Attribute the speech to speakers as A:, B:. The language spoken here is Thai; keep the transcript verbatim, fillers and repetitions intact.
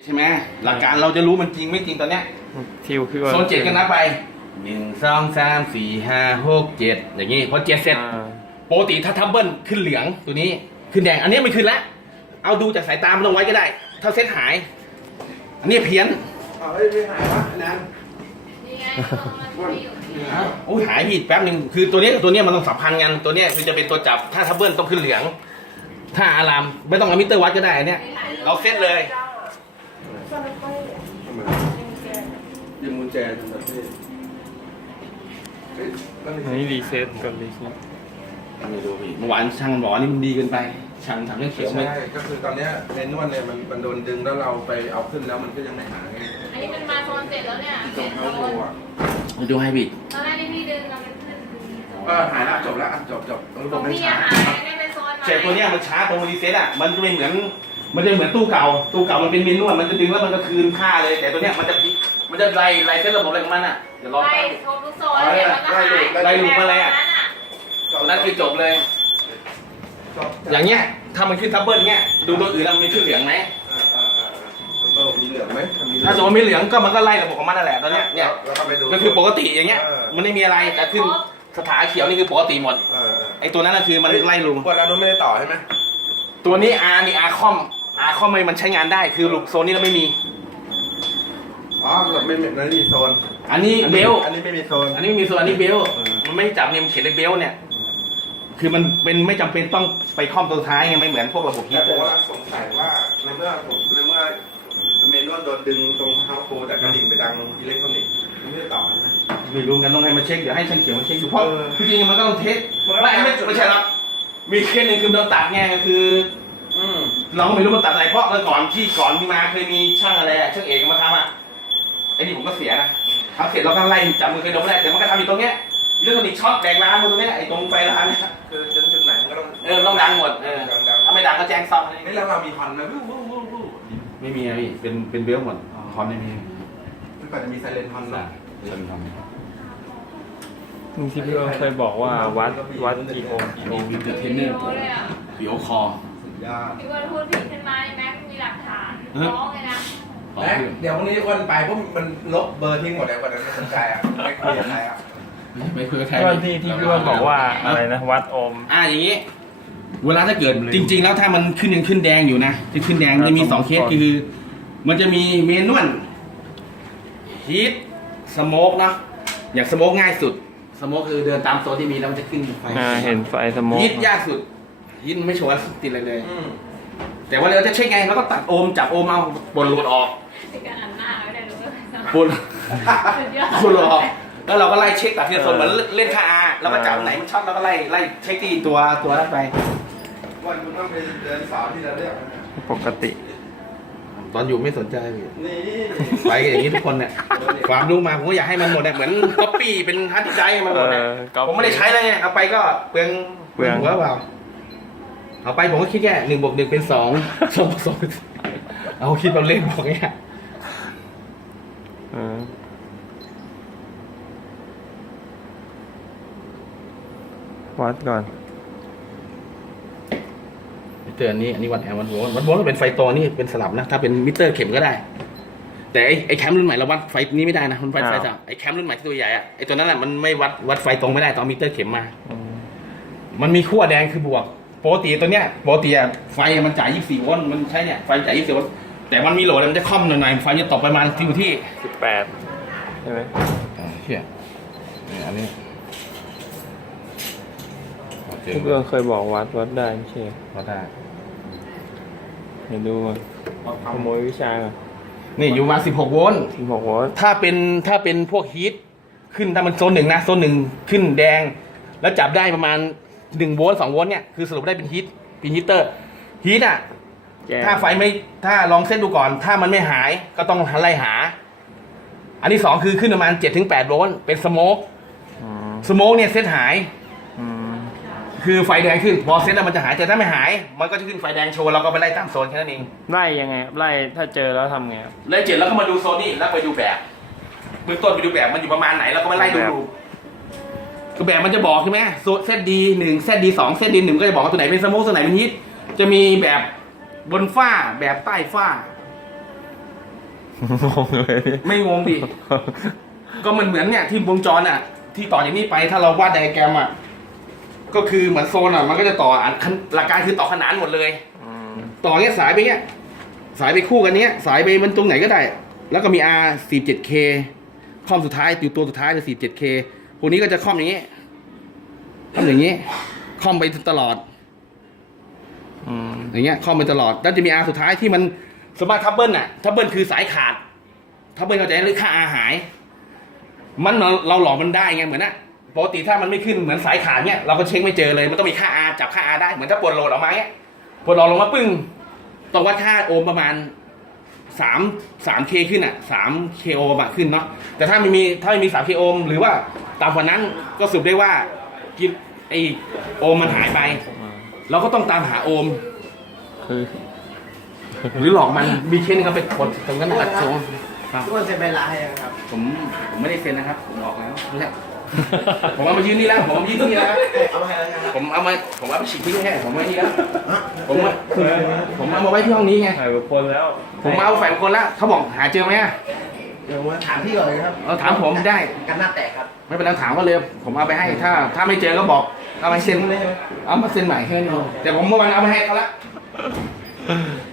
A: ใช่ไหมหลักการเราจะรู้มันจริงไม่จริงตอนเนี้ย
B: ทิวคือ
A: โซนเจ็ดกันนะไปหนึ่งสองสามสี่ห้าหกเจ็ดอย่างงี้พอเจ็ดเสร็จปกติถ้าทับเบิลขึ้นเหลืองตัวนี้ขึ้นแดงอันนี้ไม่ขึ้นแล้วเอาดูจากสายตาไม่ต้องไว้ก็ได้ถ้าเซตหายอันนี้เพี้ยน
C: เอาเฮ้ยไม่หายวะนั่น
D: นี่ไง
A: โอ้ยหายผิดแป๊บหนึ่งคือตัวนี้กับตัวนี้มันต้องสัมพันธ์กันตัวนี้คือจะเป็นตัวจับถ้าทับเบิลต้องขึ้นเหลืองถ้าอารามไม่ต้องเอามิเตอร์วัดก็ได้เนี่ยเราเซตเลย
C: ยืมกุญแจทำแบบนี้
B: อันนี้รีเซ็ตกับรีเซ็ต
A: ไม่รู้พี่เมื่อวานช่างบอกว่านี่มันดีเกินไปช่างทำเรื่องเขียวไหม
C: ใช่ก็คือตอนนี้เมนวลเนี่ยมันมันโดนดึงแล้วเราไปเอาขึ้นแล้วมันก็ยังไม่หาไง
D: อันนี้มันมาโซนเสร็จแล้วเนี่ย
C: ตรงเขาโชว์อ่ะ
A: มาดูให้พี่
D: ตอนแรกที่พี่ดึงเราเป็นขึ้น
C: เออหายแล้วจบแล้วจบจบระบบไม่
D: พี่
C: ช้า
D: หายไม่เป็นโซน
A: เจ็บตัวเนี้ยมันช้าตรงรีเซ็ตอ่ะมันจะเป็นเหมือนมันจะเหมือนตู้เก่าตู้เก่ามันเป็นเมนวลมันจะดึงแล้วมันก็คืนค่าเลยแต่ตัวเนี้ยมันจะมันจะไล่ไล่เส้นระบบอะไรของมันอ่ะเดี๋ยวรอ
D: ไล่โซนทุกโซนเนี่ยมันก็หาย
A: ไล่ลูกมาเลยอ่ะตัวนั้นคือจบเลยอย่างเงี้ยถ้ามันขึ้นทับเบิลเงี้ยดูตัวอื่นแล้วมันมีขึ้นเหลืองไหม
C: มีเหลืองไหม
A: ถ้าสมมติไม่เหลืองก็มันก็ไล่ระบบของมันนั่นแหละตอนเนี้ยเนี่ยก็คือปกติอย่างเงี้ยมันไม่มีอะไรแต่ขึ้นสถาเขียวนี่คือปกติหมดไอตัวนั้นคือมันไล่ลุง
C: พวกนั้นไม่ได้ต่อใช่ไหม
A: ตัวนี้อาร์นี่อาร์คอมอาร์คอมมันใช้งานได้คือลูกโซนนี้เราไม่มี
C: อ๋อไม่ไม่มีโซน
A: อันนี้เบล
C: อันนี้ไม่มีโซน
A: อันนี้ไม่มีโซนอันนี้เบลมันไม่จับเนี่ยมันเขียนเลยเบลเนี่ยคือมันเป็นไม่จำเป็นต้องไปคล่อมตัวท้ายไงไม่เหมือนพวกระบบฮี
C: เตอร์แต่ผมสงสัยว่าในเมื่อผมในเมื่อเมนวลโดนดึงตรงเท้าโคแต่กระดิ่งไปดังอิเล็กทรอนิกส์ไม่ได้ต่อใช่ไหม
A: ไม่รู้กันต้องให้มาเช็คเดี๋ยวให้ช่างเขียวมาเช็คดูเพราะจริงๆมันก็ต้องเทสไม่ไม่ไม่ใช่หรอกมีเคสหนึ่งคือโดนตัดไงก็คือเราก็ไม่รู้มันตัดอะไรเพราะเมื่อก่อนที่ก่อนที่มาเคยมีช่างอะไรช่างเอกมาทำอ่ะไอ้นี่ผมก็เสียนะทำเสร็จเราก็ไล่จับมือเคยโดนไม่ได้แต่มันก็ทำอยู่ตรงเนี้ยเรื่องนี้ช็อตแดกร้านตรงนี้ไอ้ตรงไฟร้านเนี่ย
C: คือจนจนไหนมันก็ต้อง
A: เออต้องดังหมดเออถ้าไม่ดังก็แจ้งซ่อม
C: นี่แล้วเรามีพันไหมวู้วู้วู้วู้
A: ไม่มีอะพี่เป็นเป็นเบลหมดคอนไม่มี
C: คือก่อนจะมีไซเลนพันนะ
A: เริ่มทำ
B: ที่พี่เคยบอกว่าวัดวัดกี่องค์กี่องค์
A: วิดีโอเทนเนอร์วิดีโอคอ
D: พี่ว่าพูดผิดขึ้นมาแม็กมีหลักฐานร้องเลยนะ
C: แม็กเดี๋ยวพรุ่งนี้อ้วนไปพวกมันลบเบอร์ทิ้งหมดเลยวันนั้นไม่สนใจอ่ะไม่คุยกับใครอ่ะ
A: ไม่คุยกับใคร
B: ก็ที่ที่พี่ว่าบอกว่าอะไรนะวัดโอม
A: อ่าอย่างนี้เวลาถ้าเกิดจริงๆแล้วถ้ามันขึ้นยังขึ้นแดงอยู่นะที่ขึ้นแดงจะมีสองเคสคือมันจะมีเมนวลฮีทสโมกนะอย่างสโมกง่ายสุดสโมกคือเดินตามโซนที่มีแล้วมันจะขึ้นไฟ
B: เห็นไฟสโมก
A: ฮีทยากสุดฮีทไม่โชว์ติดเลยเลยแต่ว่าเราจะเช็คไงเราก็ตัดโอมจับโอมเอาบนหลุดออกบนบนหลุดออกแล้วเราก็ไล่เช็คตัดทีละโซนเหมือนเล่นค่าอาแล้วก็จับไหนมันช็อตแล้วก็ไล่ไล่เช็คที่ตัวตัวนั้นไป
C: วันมึงต้องไปเดินสาวที่เราเรียก
B: ปกติ
A: ตอนอยู่ไม่สนใจพี่ไปอย่างนี้ทุกคนเนี่ยความรู้มาผมก็อยากให้มันหมดเนี่ยเหมือนก๊อปปี้เป็นฮาร์ดดิสก์ไดร์มันหมดเนี่ยผมไม่ได้ใช้เลยไงเอาไปก็เปลือง
B: เปลือง
A: หัวเปล่าเอาไปผมก็คิดแค่หนึ่งบวกหนึ่งเป็นสองสองบวกสองเอาคิดเราเล่นบอกเงี้ย
B: วัดก่อน
A: มิเตอร์อันนี้อันนี้วัดแอมวัดโวลต์วัดโวลต์ก็เป็นไฟโตนี่เป็นสลับนะถ้าเป็นมิเตอร์เข็มก็ได้แต่ไอ้ไอ้แคมรุ่นใหม่เราวัดไฟนี้ไม่ได้นะมันไฟไฟจับไอ้แคมรุ่นใหม่ที่ตัวใหญ่อะไอ้ตัวนั้นอะมันไม่วัดวัดไฟตรงไม่ได้ต้องมิเตอร์เข็มมามันมีขั้วแดงคือบวกปกติตัวเนี้ยปกติไฟมันจ่ายยี่สิบสี่โวลต์มันใช้เนี่ยไฟจ่ายยี่สิบสี่โวลต์แต่มันมีโหลดมันจะค่อมหน่อยๆไฟจะตกประมาณที่อยู่ที่
B: สิบแปดใช่ไหม
A: อ่าเชี่ยอันนี้
B: ทุกเรื่องเคยบอกวัดวัดได้ไม่ใช่
A: วัดได้
B: เห็นดูขโมยวิชาอ่ะ
A: นี่อยู่มาสิบหกโวลต์
B: สิบหกโวลต์
A: ถ้าเป็นถ้าเป็นพวกฮีทขึ้นถ้ามันโซนหนึ่งนะโซนหนึ่งขึ้นแดงแล้วจับได้ประมาณหนึ่งโวลต์สองโวลต์เนี่ยคือสรุปได้เป็นฮีทเป็นฮีเตอร์ฮีทอ่ะถ้าไฟไม่ถ้าลองเซตดูก่อนถ้ามันไม่หายก็ต้องไล่หาอันที่สองคือขึ้นประมาณเจ็ดถึงแปดโวลต์เป็นสโมกสโมกเนี่ยเซตหายคือไฟแดงขึ้นพอเซตแล้วมันจะหายแต่ถ้าไม่หายมันก็จะขึ้นไฟแดงโชว์เราก็ไปไล่ตามโซนแค่นั้นเอง
B: ไล่ยังไงไล่ถ้าเจอแล้วทำไง
A: ไล่เจ็ดแล้วก็มาดูโซนนี่แล้วไปดูแบบเบื้องต้นไปดูแบบมันอยู่ประมาณไหนแล้วก็ไปไล่ดูคือแบบมันจะบอกใช่ไหมโซนเซตดีหนึ่งเซตดีสองเซตดีหนึ่งก็จะบอกว่าตัวไหนเป็นสโมกตัวไหนเป็นฮิตจะมีแบบบนฝ้าแบบใต้ฝ้า
B: งงเลย
A: ไม่งงดิ ก็มันเหมือนเนี่ยที่วงจรอ่ะ ที่ต่อจากนี้ไปถ้าเราวาดไดอะแกรมอ่ะก็คือเหมือนโซนอ่ะมันก็จะต่ออันหลักการคือต่อขนานหมดเลย
B: อืม
A: ต่อเงี้ยสายไปเงี้ยสายไปคู่กันเนี้ยสายไปมันตรงไหนก็ได้ แล้วก็มี R สี่สิบเจ็ดเค คอมสุดท้ายอยู่ตัวสุดท้ายคือสี่สิบเจ็ดเค พวกนี้ก็จะคอมอย่างนี้คอมอย่างนี้คอมไปตลอด
B: อืม
A: อย่างเงี้ยคอมไปตลอดแล้วจะมี R สุดท้ายที่มันสมมติทับเบิลน่ะทับเบิลคือสายขาดทับเบิลเข้าใจหรือค่า R หาย มันเราเราหลอกมันได้ไงเหมือนน่ะปกติถ้ามันไม่ขึ้นเหมือนสายขาดเนี้ยเราก็เช็คไม่เจอเลยมันต้องมีค่า R จับค่า R ได้เหมือนถ้าปลดโหลดออกมาเนี้ยปลดโหลดลงมาปึ้งต้องวัดค่าโอห์มประมาณสามสามเคขึ้นอ่ะสามเคโอห์มอะขึ้นเนาะแต่ถ้าไม่มีถ้าไม่มีสามเคโอห์มหรือว่าต่ำกว่านั้นก็สรุปได้ว่ากินไอโอห์มมันหายไป
B: อ่า
A: เราก็ต้องตามหาโอห์ม
B: คือ
A: หรือหลอกมันมีเคสนึงเขาไปกดตรงนั้นอัดโซครับ
E: ทุกคนเซ็นใบลาให้นะครับ
A: ผมผมไม่ได้เซ็นนะครับ ผมออกแล้วนี่แหละผมเอามายืนนี่แล้วผมเอามายืนที่นี่แล้ว
E: เอามาให้แล้วนะครับ
A: ผมเอามาผมเอาไปฉีกทิ้งแค่ผมไม่นี่แล้วผมเอาผมเอามาไว้ที่ห้องนี้ไง
B: ถ่ายบุคคลแล้ว
A: ผมเอาแฝงคนละเขาบอกหาเจอไหมอะ
E: เดี๋ยวมาถามพี่ก่อนเลยครับ
A: เอาถามผมได้
E: กันหน้าแตกครับ
A: ไม่เป็นไรถามก็เลยผมเอาไปให้ถ้า ถ้าไม่เจอก็บอกเอามาเซ็นเอามาเซ็นใหม่แค่นี้แต่ผมเมื่อวานเอาไปให้เขาละ